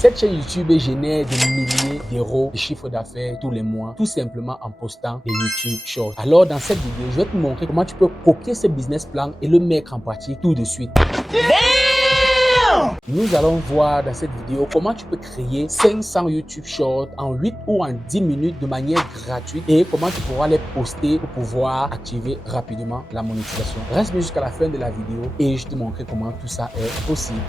Cette chaîne YouTube génère des milliers d'euros de chiffre d'affaires tous les mois, tout simplement en postant des YouTube Shorts. Alors dans cette vidéo, je vais te montrer comment tu peux copier ce business plan et le mettre en pratique tout de suite. Nous allons voir dans cette vidéo comment tu peux créer 500 YouTube Shorts en 8 ou en 10 minutes de manière gratuite et comment tu pourras les poster pour pouvoir activer rapidement la monétisation. Reste bien jusqu'à la fin de la vidéo et je te montrerai comment tout ça est possible.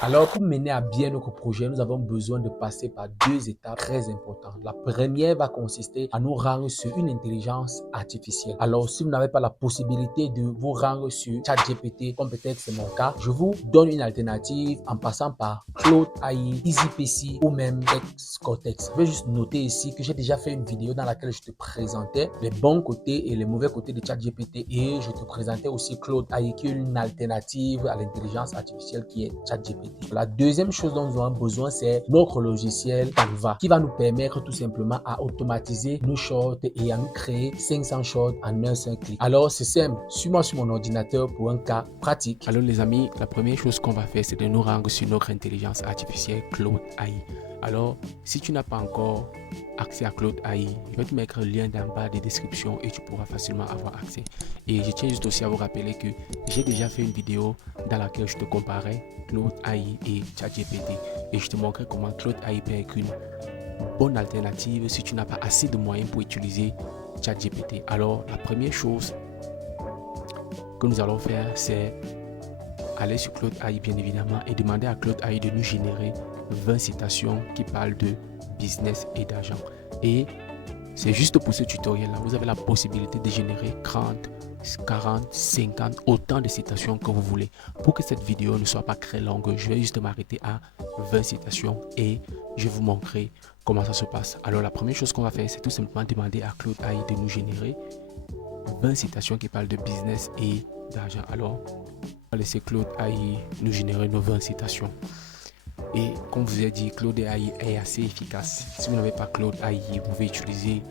Alors, pour mener à bien notre projet, nous avons besoin de passer par deux étapes très importantes. La première va consister à nous rendre sur une intelligence artificielle. Alors, si vous n'avez pas la possibilité de vous rendre sur ChatGPT, comme peut-être c'est mon cas, je vous donne une alternative en passant par Claude AI, EasyPC ou même Text Cortex. Je vais juste noter ici que j'ai déjà fait une vidéo dans laquelle je te présentais les bons côtés et les mauvais côtés de ChatGPT et je te présentais aussi Claude AI qui est une alternative à l'intelligence artificielle qui est ChatGPT. La deuxième chose dont nous avons besoin, c'est notre logiciel Canva qui va nous permettre tout simplement à automatiser nos shorts et à nous créer 500 shorts en un seul clic. Alors, c'est simple. Suis-moi sur mon ordinateur pour un cas pratique. Alors les amis, la première chose qu'on va faire, c'est de nous rendre sur notre intelligence artificielle Claude AI. Alors, si tu n'as pas encore accès à Claude AI, je vais te mettre le lien dans le bas des descriptions et tu pourras facilement avoir accès. Et je tiens juste aussi à vous rappeler que j'ai déjà fait une vidéo dans laquelle je te comparais Claude AI et ChatGPT et je te montrerai comment Claude AI peut être une bonne alternative si tu n'as pas assez de moyens pour utiliser ChatGPT. Alors, la première chose que nous allons faire, c'est aller sur Claude AI bien évidemment et demander à Claude AI de nous générer 20 citations qui parlent de business et d'argent. Et c'est juste pour ce tutoriel là, vous avez la possibilité de générer 30, 40, 50, autant de citations que vous voulez. Pour que cette vidéo ne soit pas très longue, je vais juste m'arrêter à 20 citations et je vous montrerai comment ça se passe. Alors la première chose qu'on va faire, c'est tout simplement demander à Claude AI de nous générer 20 citations qui parlent de business et d'argent. Alors, on va laisser Claude AI nous générer nos 20 citations. Et comme je vous ai dit, Claude AI est assez efficace. Si vous n'avez pas Claude AI, vous pouvez utiliser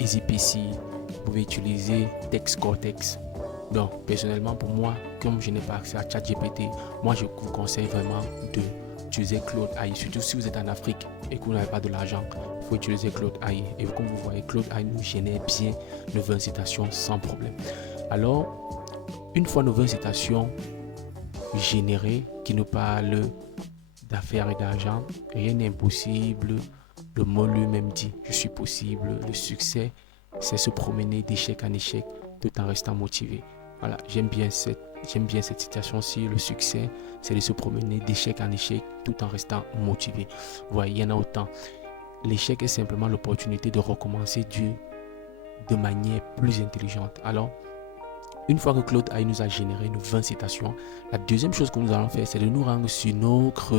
EasyPC, vous pouvez utiliser Text Cortex. Donc, personnellement, pour moi, comme je n'ai pas accès à ChatGPT, moi je vous conseille vraiment d'utiliser Claude AI. Surtout si vous êtes en Afrique et que vous n'avez pas de l'argent, il faut utiliser Claude AI. Et comme vous voyez, Claude AI nous génère bien nos 20 citations sans problème. Alors, une fois nos 20 citations générées qui nous parlent d'affaires et d'argent, rien n'est impossible. Le mot lui-même dit je suis possible. Le succès, c'est se promener d'échec en échec tout en restant motivé. Voilà, j'aime bien cette citation-ci. Le succès, c'est de se promener d'échec en échec tout en restant motivé. Voilà, il y en a autant. L'échec est simplement l'opportunité de recommencer de manière plus intelligente. Alors, une fois que Claude AI nous a généré nos 20 citations, la deuxième chose que nous allons faire, c'est de nous rendre sur notre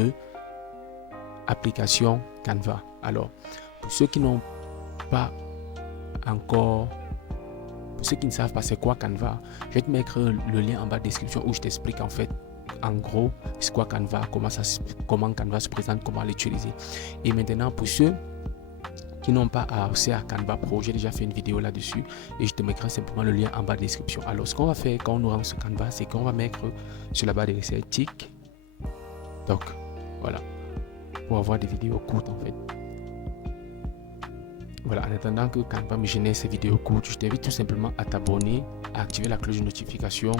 application Canva. Alors, pour ceux qui n'ont pas encore, pour ceux qui ne savent pas c'est quoi Canva, je vais te mettre le lien en bas de description où je t'explique en fait, en gros, c'est quoi Canva, comment Canva se présente, comment l'utiliser. Et maintenant, pour ceux qui n'ont pas accès à Canva Pro, j'ai déjà fait une vidéo là-dessus et je te mettrai simplement le lien en bas de description. Alors, ce qu'on va faire quand on nous rend sur Canva, c'est qu'on va mettre sur la barre de recherche TikTok. Donc, voilà, pour avoir des vidéos courtes en fait. Voilà, en attendant que Canva me génère ces vidéos courtes, je t'invite tout simplement à t'abonner, à activer la cloche de notification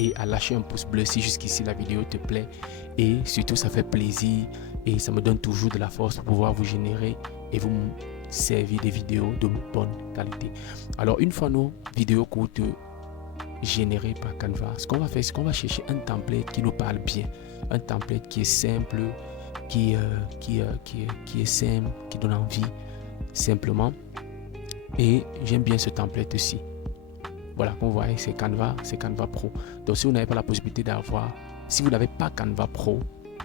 et à lâcher un pouce bleu si jusqu'ici la vidéo te plaît. Et surtout, ça fait plaisir et ça me donne toujours de la force pour pouvoir vous générer et vous servir des vidéos de bonne qualité. Alors, une fois nos vidéos courtes générées par Canva, ce qu'on va faire, c'est qu'on va chercher un template qui nous parle bien, un template qui est simple, qui est simple, qui donne envie simplement. Et j'aime bien ce template aussi. Voilà, comme vous voyez, c'est Canva Pro. Donc, si vous n'avez pas la possibilité d'avoir, si vous n'avez pas Canva Pro,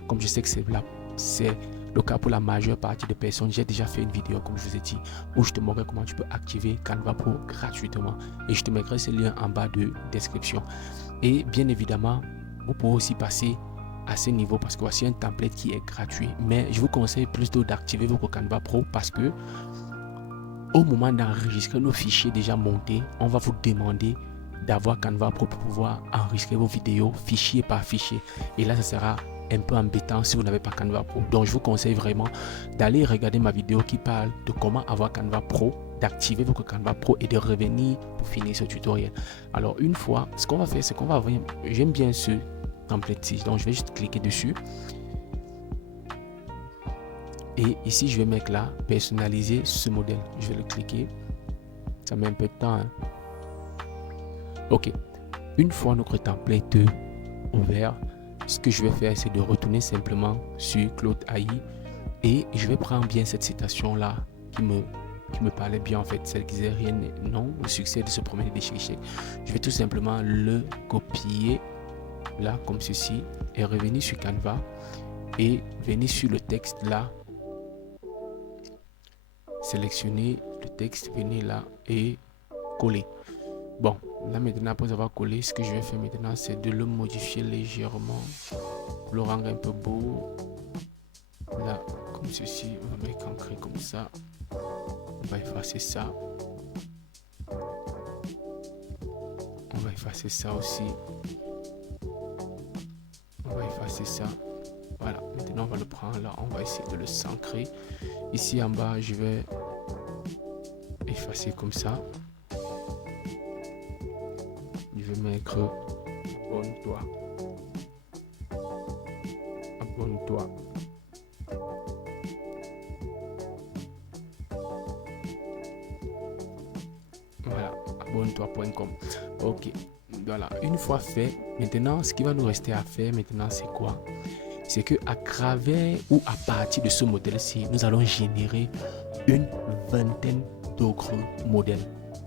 comme je sais que c'est le cas pour la majeure partie des personnes, j'ai déjà fait une vidéo, comme je vous ai dit, où je te montrerai comment tu peux activer Canva Pro gratuitement. Et je te mettrai ce lien en bas de description. Et bien évidemment, vous pouvez aussi passer à ce niveau parce que voici un template qui est gratuit. Mais je vous conseille plutôt d'activer votre Canva Pro parce que au moment d'enregistrer nos fichiers déjà montés, on va vous demander d'avoir Canva Pro pour pouvoir enregistrer vos vidéos fichier par fichier. Et là, ça sera un peu embêtant si vous n'avez pas Canva Pro. Donc, je vous conseille vraiment d'aller regarder ma vidéo qui parle de comment avoir Canva Pro, d'activer votre Canva Pro et de revenir pour finir ce tutoriel. Alors, une fois, ce qu'on va faire, c'est qu'on va ouvrir, j'aime bien ce template-ci, donc je vais juste cliquer dessus. Et ici, je vais mettre là, personnaliser ce modèle. Je vais le cliquer. Ça met un peu de temps, hein. Ok. Une fois notre template ouvert, ce que je vais faire, c'est de retourner simplement sur Claude AI et je vais prendre bien cette citation-là qui me parlait bien en fait, celle qui disait rien non au succès de se promener des chichets. Je vais tout simplement le copier là comme ceci et revenir sur Canva et venir sur le texte là, sélectionner le texte, venir là et coller. Bon, là maintenant, après avoir collé, ce que je vais faire maintenant, c'est de le modifier légèrement, le rendre un peu beau. Là, comme ceci, on va mettre ancré comme ça. On va effacer ça. On va effacer ça aussi. On va effacer ça. Voilà, maintenant on va le prendre là, on va essayer de le s'ancrer. Ici en bas, je vais effacer comme ça. Je vais mettre abonne-toi. Abonne-toi. Voilà, abonne-toi.com. Ok, voilà, une fois fait, maintenant ce qui va nous rester à faire maintenant c'est quoi? C'est que à travers ou à partir de ce modèle-ci, nous allons générer une vingtaine d'autres modèles.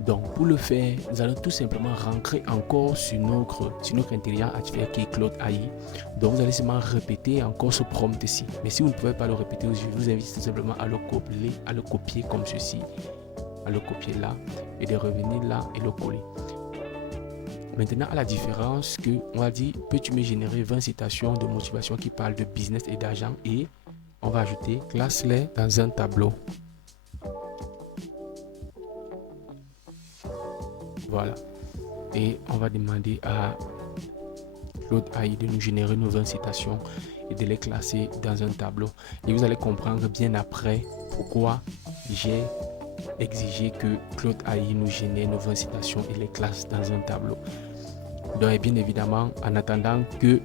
Donc pour le faire, nous allons tout simplement rentrer encore sur notre intelligence artificielle qui est Claude AI. Donc vous allez seulement répéter encore ce prompt ici. Mais si vous ne pouvez pas le répéter, je vous invite tout simplement à le copier comme ceci, à le copier là et de revenir là et le coller. Maintenant, à la différence que on va dire, peux-tu me générer 20 citations de motivation qui parlent de business et d'argent et on va ajouter classe-les dans un tableau. Voilà. Et on va demander à Claude AI de nous générer nos 20 citations et de les classer dans un tableau. Et vous allez comprendre bien après pourquoi j'ai exigé que Claude AI nous génère nos 20 citations et les classe dans un tableau. Donc, bien évidemment, en attendant que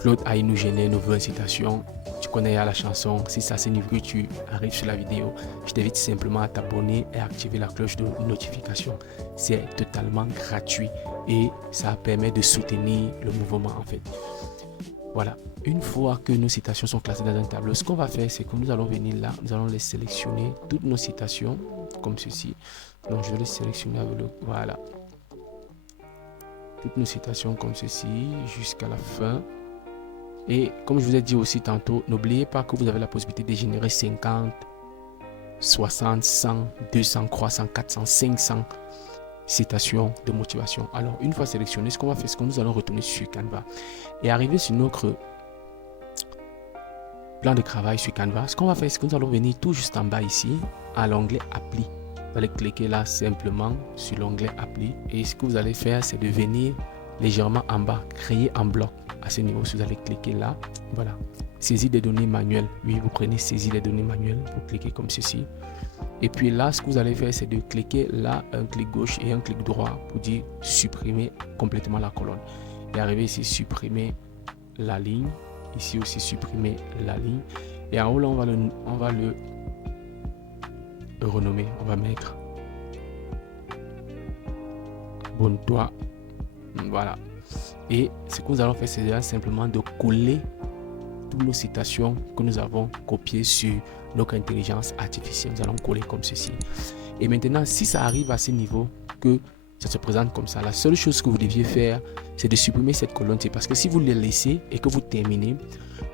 Claude AI nous génère nos 20 citations, tu connais la chanson, si c'est à ce niveau que tu arrives sur la vidéo, je t'invite simplement à t'abonner et à activer la cloche de notification. C'est totalement gratuit et ça permet de soutenir le mouvement en fait. Voilà, une fois que nos citations sont classées dans un tableau, ce qu'on va faire, c'est que nous allons venir là, nous allons les sélectionner, toutes nos citations, comme ceci. Donc, je vais les sélectionner avec le... Voilà. Toutes nos citations comme ceci, jusqu'à la fin. Et comme je vous ai dit aussi tantôt, n'oubliez pas que vous avez la possibilité de générer 50, 60, 100, 200, 300, 400, 500 citations de motivation. Alors, une fois sélectionné, ce qu'on va faire, c'est que nous allons retourner sur Canva et arriver sur notre plan de travail sur Canva. Ce qu'on va faire, c'est que nous allons venir tout juste en bas ici, à l'onglet Appli. Vous allez cliquer là simplement sur l'onglet Appli et ce que vous allez faire, c'est de venir légèrement en bas, créer un bloc. À ce niveau, si vous allez cliquer là, voilà, saisie des données manuelles. Oui, vous prenez saisie des données manuelles, vous cliquez comme ceci. Et puis là, ce que vous allez faire, c'est de cliquer là, un clic gauche et un clic droit pour dire supprimer complètement la colonne. Et arriver ici, supprimer la ligne. Ici aussi, supprimer la ligne. Et en haut, là, on va le renommer. On va mettre abonne-toi. Voilà. Et ce que nous allons faire, c'est simplement de coller toutes nos citations que nous avons copiées sur notre intelligence artificielle. Nous allons coller comme ceci. Et maintenant, si ça arrive à ce niveau que ça se présente comme ça, la seule chose que vous deviez faire, c'est de supprimer cette colonne-ci. Parce que si vous le laissez et que vous terminez,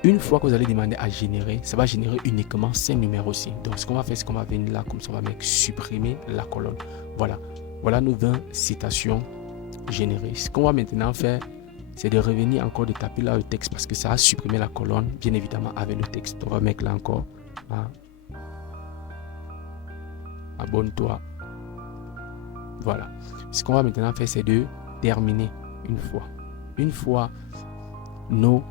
une fois que vous allez demander à générer, ça va générer uniquement 5 numéros-ci. Donc, ce qu'on va faire, c'est qu'on va venir là, comme ça, on va mettre supprimer la colonne. Voilà. Voilà nos 20 citations générées. Ce qu'on va maintenant faire, c'est de revenir encore, de taper là le texte parce que ça a supprimé la colonne, bien évidemment, avec le texte. On va mettre là encore. Hein. Abonne-toi. Voilà. Ce qu'on va maintenant faire, c'est de terminer une fois nos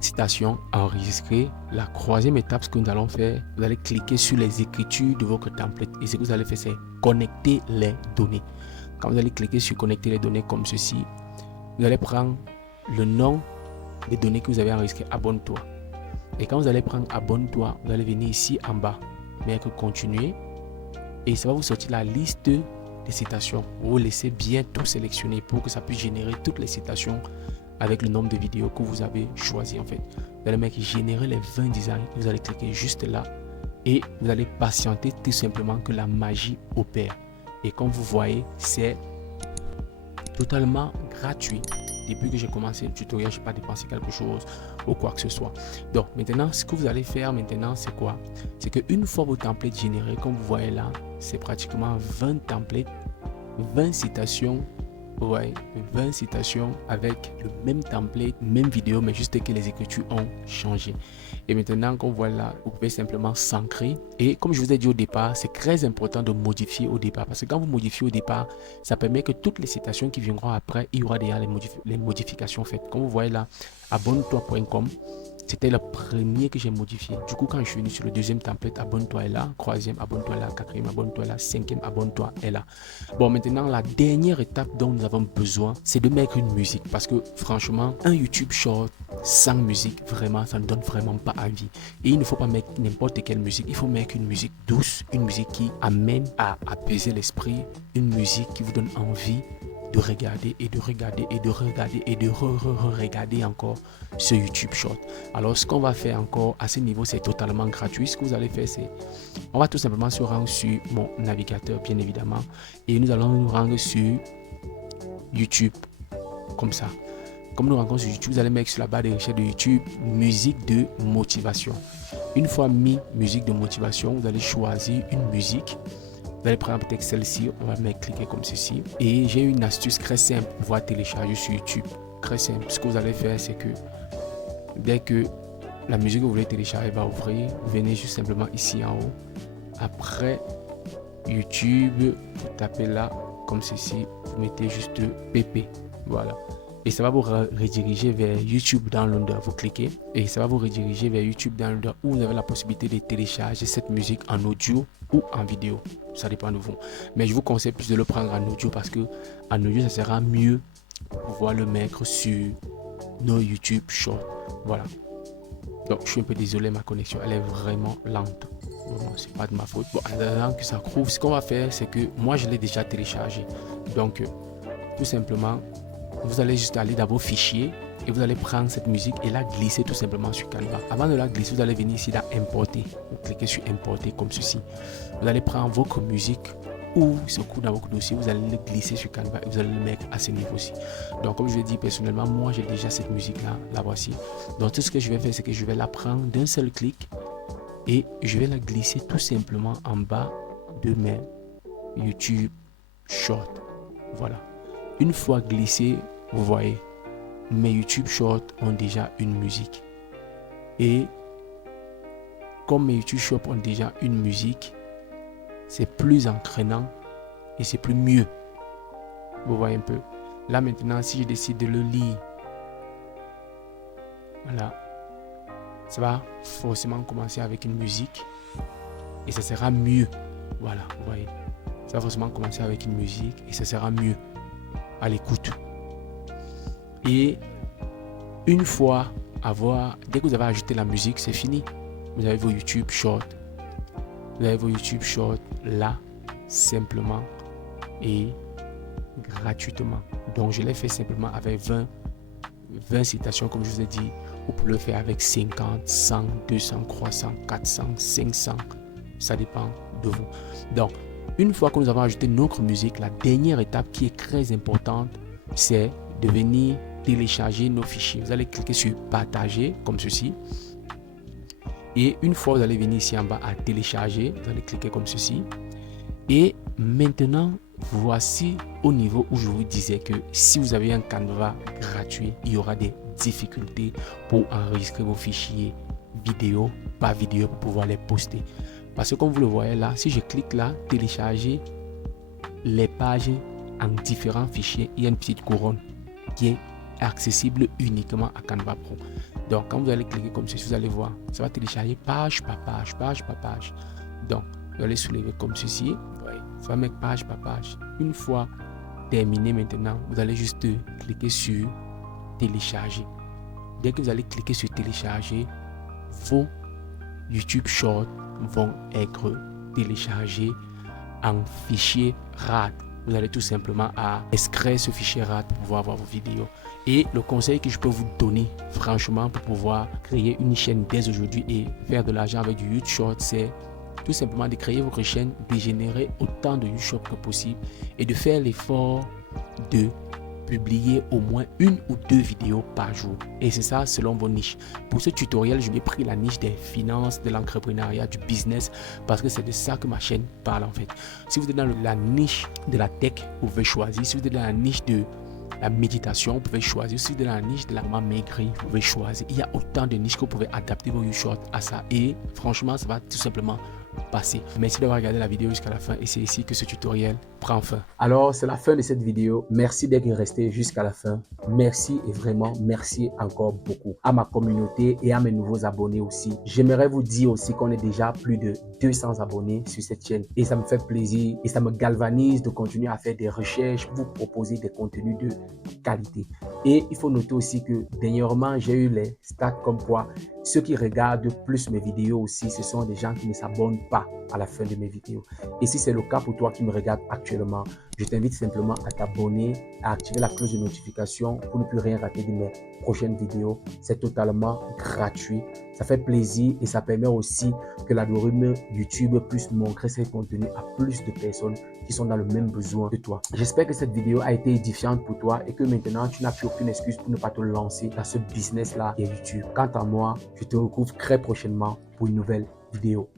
citations enregistrées. La troisième étape, ce que nous allons faire, vous allez cliquer sur les écritures de votre template et ce que vous allez faire, c'est connecter les données. Quand vous allez cliquer sur connecter les données comme ceci, vous allez prendre le nom des données que vous avez enregistrées, abonne-toi. Et quand vous allez prendre abonne-toi, vous allez venir ici en bas, mettre continuer et ça va vous sortir la liste des citations. Vous laissez bien tout sélectionner pour que ça puisse générer toutes les citations avec le nombre de vidéos que vous avez choisi en fait. Vous allez mettre générer les 20 designs, vous allez cliquer juste là et vous allez patienter tout simplement que la magie opère. Et comme vous voyez, c'est totalement gratuit. Depuis que j'ai commencé le tutoriel, je n'ai pas dépensé quelque chose ou quoi que ce soit. Donc maintenant, ce que vous allez faire maintenant, c'est quoi? C'est qu'une fois vos templates générés, comme vous voyez là, c'est pratiquement 20 templates, 20 citations. Ouais, 20 citations avec le même template, même vidéo, mais juste que les écritures ont changé. Et maintenant, qu'on voit là, vous pouvez simplement s'ancrer. Et comme je vous ai dit au départ, c'est très important de modifier au départ. Parce que quand vous modifiez au départ, ça permet que toutes les citations qui viendront après, il y aura déjà les modifications faites. Comme vous voyez là, abonne-toi.com. C'était le premier que j'ai modifié. Du coup, quand je suis venu sur le deuxième template, abonne-toi est là. Troisième, abonne-toi est là. Quatrième, abonne-toi est là. Cinquième, abonne-toi est là. Bon, maintenant, la dernière étape dont nous avons besoin, c'est de mettre une musique. Parce que franchement, un YouTube Short sans musique, vraiment, ça ne donne vraiment pas envie. Et il ne faut pas mettre n'importe quelle musique. Il faut mettre une musique douce, une musique qui amène à apaiser l'esprit, une musique qui vous donne envie de regarder et de regarder et de regarder et de regarder encore ce YouTube Short. Alors ce qu'on va faire encore à ce niveau, c'est totalement gratuit. Ce que vous allez faire, c'est on va tout simplement se rendre sur mon navigateur, bien évidemment, et nous allons nous rendre sur YouTube comme ça. Comme nous rentrons sur YouTube, vous allez mettre sur la barre de recherche de YouTube musique de motivation. Une fois mis musique de motivation, vous allez choisir une musique. Vous allez prendre peut-être celle-ci, on va mettre cliquer comme ceci. Et j'ai une astuce très simple pour pouvoir télécharger sur YouTube. Très simple. Ce que vous allez faire, c'est que dès que la musique que vous voulez télécharger va ouvrir, vous venez juste simplement ici en haut. Après YouTube, vous tapez là comme ceci, vous mettez juste PP. Voilà. Et ça va vous rediriger vers YouTube Downloader. Vous cliquez et ça va vous rediriger vers YouTube Downloader où vous avez la possibilité de télécharger cette musique en audio ou en vidéo. Ça dépend de vous. Mais je vous conseille plus de le prendre en audio parce que en audio, ça sera mieux pour pouvoir le mettre sur nos YouTube Shorts. Voilà. Donc, je suis un peu désolé, ma connexion, elle est vraiment lente. Bon, c'est pas de ma faute. Bon, en attendant que ça couvre, ce qu'on va faire, c'est que moi, je l'ai déjà téléchargé. Donc, tout simplement, vous allez juste aller dans vos fichiers et vous allez prendre cette musique et la glisser tout simplement sur Canva. Avant de la glisser, vous allez venir ici dans Importer. Vous cliquez sur Importer comme ceci. Vous allez prendre votre musique ou ce coup dans votre dossier, vous allez le glisser sur Canva et vous allez le mettre à ce niveau-ci. Donc, comme je l'ai dit personnellement, moi j'ai déjà cette musique-là, la voici. Donc, tout ce que je vais faire, c'est que je vais la prendre d'un seul clic et je vais la glisser tout simplement en bas de mes YouTube Shorts. Voilà. Une fois glissé, vous voyez, mes YouTube Shorts ont déjà une musique. Et comme mes YouTube Shorts ont déjà une musique, c'est plus entraînant et c'est plus mieux. Vous voyez un peu. Là maintenant, si je décide de le lire, voilà, ça va forcément commencer avec une musique et ça sera mieux. Voilà, vous voyez. Ça va forcément commencer avec une musique et ça sera mieux à l'écoute. Et une fois dès que vous avez ajouté la musique, c'est fini. Vous avez vos YouTube Shorts. Vous avez vos YouTube Shorts là, simplement et gratuitement. Donc, je l'ai fait simplement avec 20 citations, comme je vous ai dit. Vous pouvez le faire avec 50, 100, 200, 300, 400, 500. Ça dépend de vous. Donc, une fois que nous avons ajouté notre musique, la dernière étape qui est très importante, c'est de venir télécharger nos fichiers. Vous allez cliquer sur partager comme ceci. Et une fois vous allez venir ici en bas à télécharger, vous allez cliquer comme ceci. Et maintenant, voici au niveau où je vous disais que si vous avez un Canva gratuit, il y aura des difficultés pour enregistrer vos fichiers vidéo, pas vidéo, pour pouvoir les poster. Parce que comme vous le voyez là, si je clique là, télécharger les pages en différents fichiers. Il y a une petite couronne qui est accessible uniquement à Canva Pro. Donc, quand vous allez cliquer comme ceci, vous allez voir, ça va télécharger page par page, page par page. Donc, vous allez soulever comme ceci. Ouais, ça va mettre page par page. Une fois terminé maintenant, vous allez juste cliquer sur télécharger. Dès que vous allez cliquer sur télécharger, vos YouTube Shorts vont être téléchargés en fichier RAR. Vous allez tout simplement à extraire ce fichier RAR pour pouvoir voir vos vidéos. Et le conseil que je peux vous donner, franchement, pour pouvoir créer une chaîne dès aujourd'hui et faire de l'argent avec du YouTube Short, c'est tout simplement de créer votre chaîne, de générer autant de YouTube Short que possible et de faire l'effort de publier au moins 1 ou 2 vidéos par jour. Et c'est ça selon vos niches. Pour ce tutoriel, je m'ai pris la niche des finances, de l'entrepreneuriat, du business, parce que c'est de ça que ma chaîne parle en fait. Si vous êtes dans la niche de la tech, vous pouvez choisir. Si vous êtes dans la niche de la méditation, vous pouvez choisir. Si vous êtes dans la niche de la maman maigrie, vous pouvez choisir. Il y a autant de niches que vous pouvez adapter vos YouTube Shorts à ça. Et franchement, ça va tout simplement passer. Merci d'avoir regardé la vidéo jusqu'à la fin et c'est ici que ce tutoriel prend fin. Alors, c'est la fin de cette vidéo. Merci d'être resté jusqu'à la fin. Merci et vraiment merci encore beaucoup à ma communauté et à mes nouveaux abonnés aussi. J'aimerais vous dire aussi qu'on est déjà plus de 200 abonnés sur cette chaîne et ça me fait plaisir et ça me galvanise de continuer à faire des recherches, vous proposer des contenus de qualité. Et il faut noter aussi que dernièrement, j'ai eu les stats comme quoi ceux qui regardent plus mes vidéos aussi, ce sont des gens qui ne s'abonnent pas à la fin de mes vidéos. Et si c'est le cas pour toi qui me regarde actuellement, je t'invite simplement à t'abonner, à activer la cloche de notification pour ne plus rien rater de mes prochaines vidéos. C'est totalement gratuit. Ça fait plaisir et ça permet aussi que l'algorithme YouTube puisse montrer ses contenus à plus de personnes qui sont dans le même besoin que toi. J'espère que cette vidéo a été édifiante pour toi et que maintenant tu n'as plus aucune excuse pour ne pas te lancer dans ce business-là et YouTube. Quant à moi, je te retrouve très prochainement pour une nouvelle vidéo.